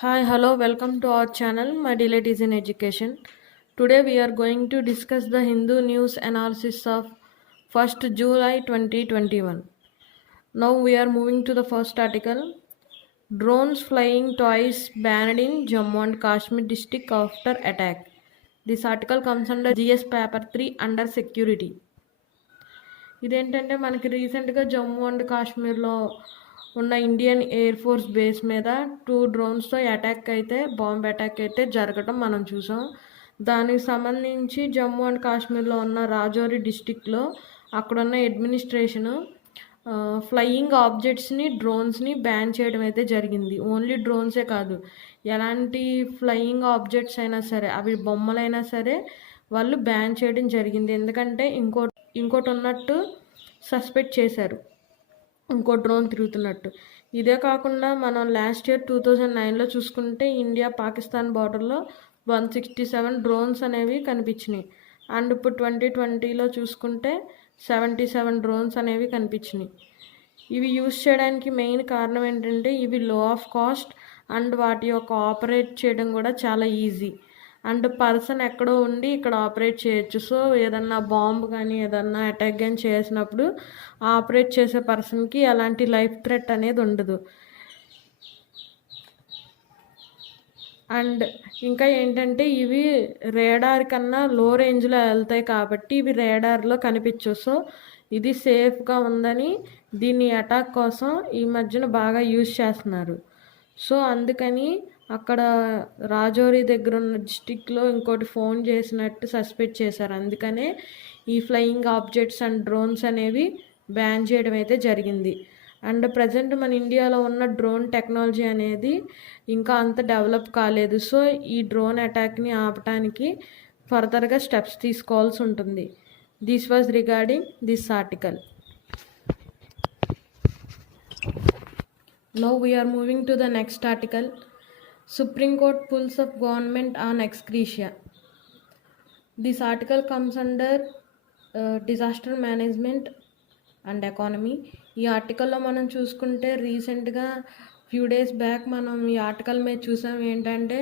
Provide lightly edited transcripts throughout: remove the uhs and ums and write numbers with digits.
Hi, hello, welcome to our channel. My delight is in education. Today we are going to discuss the Hindu news analysis of 1st July 2021. Now we are moving to the first article. Drones flying twice banned in Jammu and Kashmir district after attack. This article comes under GS paper 3 under security. ఇదేంటంటే మనకి రీసెంట్గా Jammu and కాశ్మీర్లో ఉన్న Indian air force base మీద 2 డ్రోన్స్తో bomb attack అయితే జరగడం మనం చూసాం. దానికి సంబంధించి జమ్మూ అండ్ కాశ్మీర్లో ఉన్న రాజౌరి డిస్టిక్లో అక్కడున్న అడ్మినిస్ట్రేషను ఫ్లయింగ్ ఆబ్జెక్ట్స్ని డ్రోన్స్ని బ్యాన్ చేయడం అయితే జరిగింది. ఓన్లీ డ్రోన్సే కాదు, ఎలాంటి ఫ్లయింగ్ ఆబ్జెక్ట్స్ అయినా సరే, అవి బొమ్మలైనా సరే వాళ్ళు బ్యాన్ చేయడం జరిగింది. ఎందుకంటే ఇంకోటి ఉన్నట్టు సస్పెక్ట్ చేశారు, ఇంకో డ్రోన్ తిరుగుతున్నట్టు. ఇదే కాకుండా మనం లాస్ట్ ఇయర్ 2009లో చూసుకుంటే ఇండియా పాకిస్తాన్ బార్డర్లో 167 డ్రోన్స్ అనేవి కనిపించినాయి. అండ్ ఇప్పుడు 2020లో చూసుకుంటే 77 డ్రోన్స్ అనేవి కనిపించినాయి. ఇవి యూజ్ చేయడానికి మెయిన్ కారణం ఏంటంటే ఇవి లో ఆఫ్ కాస్ట్ అండ్ వాటి యొక్క ఆపరేట్ చేయడం కూడా చాలా ఈజీ. అండ్ పర్సన్ ఎక్కడో ఉండి ఇక్కడ ఆపరేట్ చేయొచ్చు. సో ఏదన్నా బాంబు కానీ ఏదన్నా అటాక్ కానీ చేసినప్పుడు ఆపరేట్ చేసే పర్సన్కి ఎలాంటి లైఫ్ థ్రెట్ అనేది ఉండదు. అండ్ ఇంకా ఏంటంటే ఇవి రేడార్ కన్నా లో రేంజ్లో వెళ్తాయి కాబట్టి ఇవి రేడార్లో కనిపించవు. సో ఇది సేఫ్గా ఉందని దీన్ని అటాక్ కోసం ఈ మధ్యన బాగా యూజ్ చేస్తున్నారు. సో అందుకని అక్కడ రాజౌరి దగ్గర ఉన్న డిస్టిక్లో ఇంకోటి ఫోన్ చేసినట్టు సస్పెక్ట్ చేశారు. అందుకనే ఈ ఫ్లయింగ్ ఆబ్జెక్ట్స్ అండ్ డ్రోన్స్ అనేవి బ్యాన్ చేయడం అయితే జరిగింది. అండ్ ప్రజెంట్ మన ఇండియాలో ఉన్న డ్రోన్ టెక్నాలజీ అనేది ఇంకా అంత డెవలప్ కాలేదు. సో ఈ డ్రోన్ అటాక్ని ఆపటానికి ఫర్దర్గా స్టెప్స్ తీసుకోవాల్సి ఉంటుంది. This was regarding this article. Now we are moving to the next article. Supreme Court pulls of government on ex gratia. This article comes under disaster management and economy. ఈ ఆర్టికల్లో మనం చూసుకుంటే రీసెంట్గా few days back మనం ఈ article మీద చూసాం. ఏంటంటే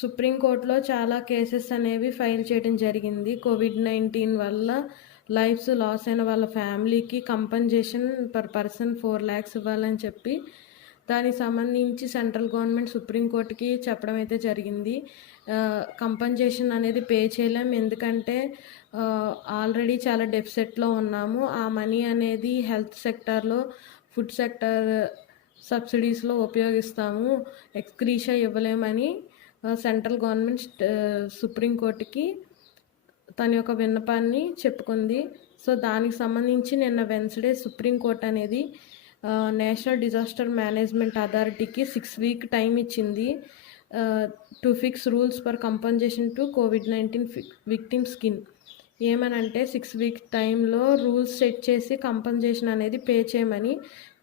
సుప్రీంకోర్టులో చాలా కేసెస్ అనేవి ఫైల్ చేయడం జరిగింది. కోవిడ్-19 వల్ల లైఫ్స్ లాస్ అయిన వాళ్ళ ఫ్యామిలీకి కంపెన్సేషన్ పర్ పర్సన్ 4 lakhs ఇవ్వాలని చెప్పి దానికి సంబంధించి సెంట్రల్ గవర్నమెంట్ సుప్రీంకోర్టుకి చెప్పడం అయితే జరిగింది. కంపెన్సేషన్ అనేది పే చేయలేం, ఎందుకంటే ఆల్రెడీ చాలా డెఫిసిట్లో ఉన్నాము. ఆ మనీ అనేది హెల్త్ సెక్టార్లో, ఫుడ్ సెక్టార్ సబ్సిడీస్లో ఉపయోగిస్తాము, ఎక్స్ గ్రేషియా ఇవ్వలేమని సెంట్రల్ గవర్నమెంట్ సుప్రీంకోర్టుకి తన యొక్క విన్నపాన్ని చెప్పుకుంది. సో దానికి సంబంధించి నిన్న వెన్స్డే సుప్రీంకోర్టు అనేది నేషనల్ డిజాస్టర్ మేనేజ్మెంట్ అథారిటీకి 6 week టైం ఇచ్చింది to fix rules for compensation to కోవిడ్-19 విక్టిమ్ స్కిన్. ఏమనంటే 6 week టైంలో రూల్స్ సెట్ చేసి కంపెన్సేషన్ అనేది పే చేయమని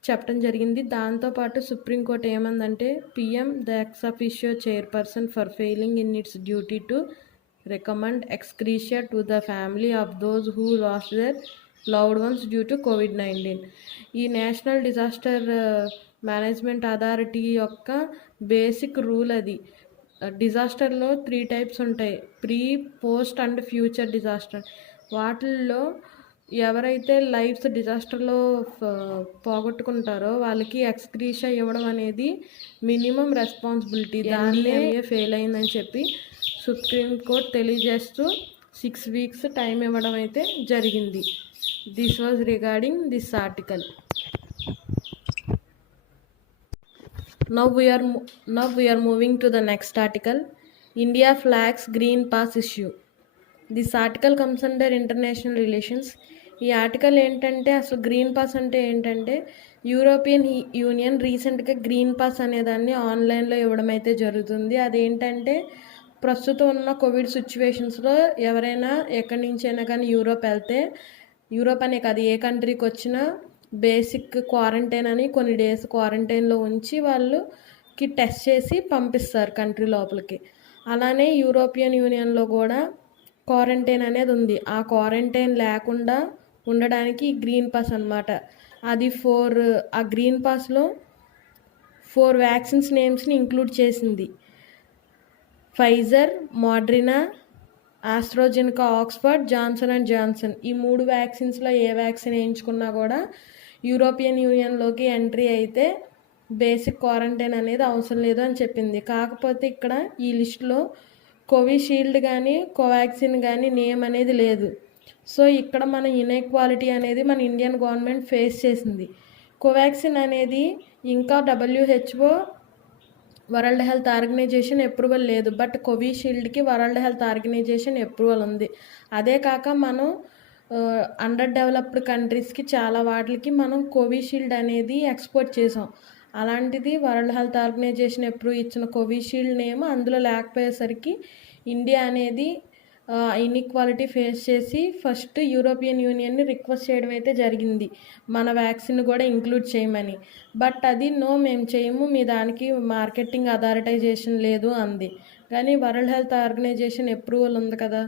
చెప్పడం జరిగింది. దాంతోపాటు సుప్రీంకోర్టు ఏమందంటే PM the ex officio chairperson for failing in its duty to recommend ex gratia to the family of those who lost their loved ones due to కోవిడ్-19. ఈ నేషనల్ డిజాస్టర్ మేనేజ్మెంట్ అథారిటీ యొక్క basic rule అది. డిజాస్టర్లో 3 types ఉంటాయి: pre, post and future disaster. వాటిల్లో ఎవరైతే lifes డిజాస్టర్లో పోగొట్టుకుంటారో వాళ్ళకి ex gratia ఇవ్వడం అనేది మినిమం రెస్పాన్సిబిలిటీ. దాన్నే ఫెయిల్ అయిందని చెప్పి సుప్రీంకోర్టు తెలియజేస్తూ 6 weeks టైం ఇవ్వడం అయితే జరిగింది. This was regarding this article. Now we are moving to the next article. India flags green pass issue. This article comes under international relations. ఈ ఆర్టికల్ ఏంటంటే అసలు గ్రీన్ పాస్ అంటే ఏంటంటే యూరోపియన్ యూనియన్ రీసెంట్గా green pass అనేదాన్ని ఆన్లైన్లో ఇవ్వడం అయితే జరుగుతుంది. అదేంటంటే ప్రస్తుతం ఉన్న కోవిడ్ సిచ్యువేషన్స్లో ఎవరైనా ఎక్కడి నుంచైనా కానీ యూరోప్ వెళ్తే, యూరోప్ అనే కాదు ఏ కంట్రీకి వచ్చినా బేసిక్ క్వారంటైన్ అని కొన్ని డేస్ క్వారంటైన్లో ఉంచి వాళ్ళకి టెస్ట్ చేసి పంపిస్తారు కంట్రీ లోపలికి. అలానే యూరోపియన్ యూనియన్లో కూడా క్వారంటైన్ అనేది ఉంది. ఆ క్వారంటైన్ లేకుండా ఉండడానికి గ్రీన్ పాస్ అన్నమాట. అది ఆ గ్రీన్ పాస్లో 4 వ్యాక్సిన్స్ నేమ్స్ని ఇంక్లూడ్ చేసింది. Pfizer, Moderna, AstraZeneca, Oxford, Johnson and Johnson. ఈ 3 వ్యాక్సిన్స్లో ఏ వ్యాక్సిన్ వేయించుకున్నా కూడా యూరోపియన్ యూనియన్లోకి ఎంట్రీ అయితే బేసిక్ క్వారంటైన్ అనేది అవసరం లేదు అని చెప్పింది. కాకపోతే ఇక్కడ ఈ లిస్టులో కోవిషీల్డ్ కానీ కోవాక్సిన్ కానీ నేమ్ అనేది లేదు. సో ఇక్కడ మన ఇన్ఈక్వాలిటీ అనేది మన ఇండియన్ గవర్నమెంట్ ఫేస్ చేసింది. కోవాక్సిన్ అనేది ఇంకా WHO world health organization approval లేదు. బట్ కోవిషీల్డ్కి వరల్డ్ హెల్త్ ఆర్గనైజేషన్ అప్రూవల్ ఉంది. అదే కాక మనం అండర్ డెవలప్డ్ కంట్రీస్కి చాలా వాటికి మనం కోవిషీల్డ్ అనేది ఎక్స్పోర్ట్ చేసాం. అలాంటిది వరల్డ్ హెల్త్ ఆర్గనైజేషన్ అప్రూవ్ ఇచ్చిన కోవిషీల్డ్ నేమ్ అందులో లేకపోయేసరికి ఇండియా అనేది ఇన్ఈక్వాలిటీ ఫేస్ చేసి ఫస్ట్ యూరోపియన్ యూనియన్ని రిక్వెస్ట్ చేయడం అయితే జరిగింది, మన వ్యాక్సిన్ కూడా ఇంక్లూడ్ చేయమని. బట్ అది నో, మేము చేయము, మీ దానికి మార్కెటింగ్ అథారిటైజేషన్ లేదు అంది. కానీ వరల్డ్ హెల్త్ ఆర్గనైజేషన్ అప్రూవల్ ఉంది కదా,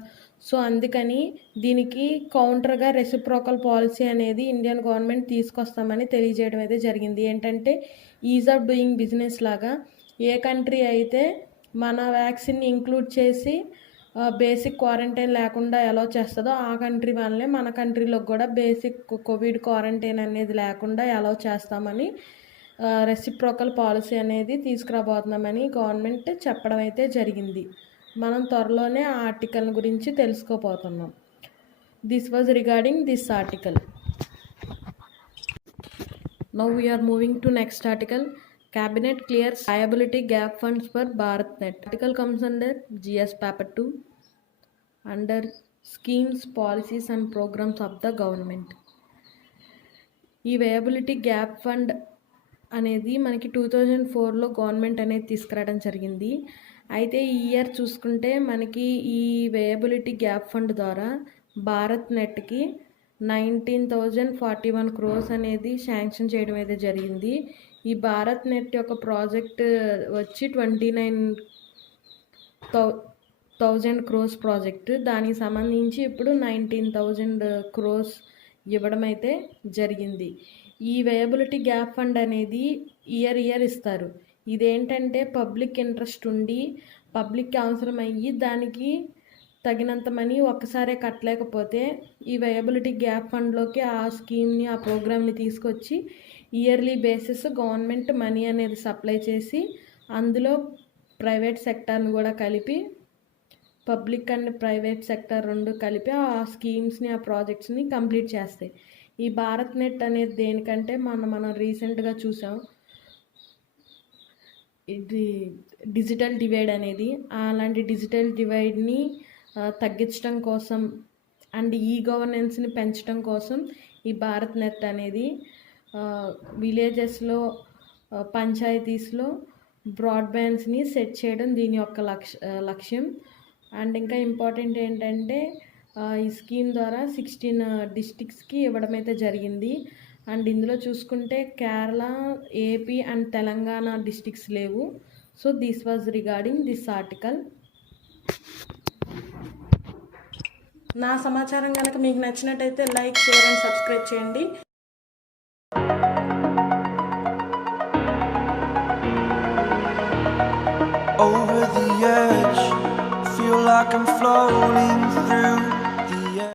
సో అందుకని దీనికి కౌంటర్గా రెసిప్రోకల్ పాలసీ అనేది ఇండియన్ గవర్నమెంట్ తీసుకొస్తామని తెలియజేయడం అయితే జరిగింది. ఏంటంటే ఈజ్ ఆఫ్ డూయింగ్ బిజినెస్ లాగా ఏ కంట్రీ అయితే మన వ్యాక్సిన్ని ఇంక్లూడ్ చేసి బేసిక్ క్వారంటైన్ లేకుండా అలౌ చేస్తుందో ఆ కంట్రీ వాళ్ళే మన కంట్రీలో కూడా బేసిక్ కోవిడ్ క్వారంటైన్ అనేది లేకుండా అలౌ చేస్తామని రెసిప్రోకల్ పాలసీ అనేది తీసుకురాబోతున్నామని గవర్నమెంట్ చెప్పడం అయితే జరిగింది. మనం త్వరలోనే ఆ ఆర్టికల్ గురించి తెలుసుకోబోతున్నాం. This was regarding this article. Now we are moving to next article. Cabinet clears liability gap funds for BharatNet. Article comes under GS paper 2 under schemes, policies and programs of the government. ఈ వేయబిలిటీ gap fund అనేది మనకి 2004లో government అనేది తీసుకురావడం జరిగింది. అయితే ఈ year చూసుకుంటే మనకి ఈ వేయబిలిటీ గ్యాప్ ఫండ్ ద్వారా భారత్ నెట్కి 19,041 crores అనేది శాంక్షన్ చేయడం అయితే జరిగింది. ఈ భారత్ నెట్ యొక్క ప్రాజెక్ట్ వచ్చి 29,000 crores ప్రాజెక్ట్. దానికి సంబంధించి ఇప్పుడు 19,000 crores ఇవ్వడం అయితే జరిగింది. ఈ వేయబిలిటీ గ్యాప్ ఫండ్ అనేది ఇయర్ ఇస్తారు. ఇదేంటంటే పబ్లిక్ ఇంట్రెస్ట్ ఉండి పబ్లిక్కి అవసరమయ్యి దానికి తగినంత మనీ ఒక్కసారే కట్టలేకపోతే ఈ వేయబిలిటీ గ్యాప్ ఫండ్లోకి ఆ స్కీమ్ని ఆ ప్రోగ్రామ్ని తీసుకొచ్చి ఇయర్లీ బేసిస్ గవర్నమెంట్ మనీ అనేది సప్లై చేసి అందులో ప్రైవేట్ సెక్టార్ని కూడా కలిపి పబ్లిక్ అండ్ ప్రైవేట్ సెక్టార్ రెండు కలిపి ఆ స్కీమ్స్ని ఆ ప్రాజెక్ట్స్ని కంప్లీట్ చేస్తాయి. ఈ భారత్ నెట్ అనేది దేనికంటే మనం రీసెంట్గా చూసాం, ఇది డిజిటల్ డివైడ్ అనేది. అలాంటి డిజిటల్ డివైడ్ని తగ్గించడం కోసం అండ్ ఈ గవర్నెన్స్ని పెంచడం కోసం ఈ భారత్ నెట్ అనేది విలేజెస్లో పంచాయతీస్లో బ్రాడ్బ్యాండ్స్ని సెట్ చేయడం దీని యొక్క లక్ష్యం. అండ్ ఇంకా ఇంపార్టెంట్ ఏంటంటే ఈ స్కీమ్ ద్వారా 16 డిస్ట్రిక్ట్స్కి ఇవ్వడం అయితే జరిగింది. అండ్ ఇందులో చూసుకుంటే Kerala, AP and Telangana districts లేవు. So this was regarding this article. నా సమాచారం కనుక మీకు నచ్చినట్టయితే లైక్, షేర్ అండ్ సబ్స్క్రైబ్ చేయండి. Over the edge, feel like I'm floating through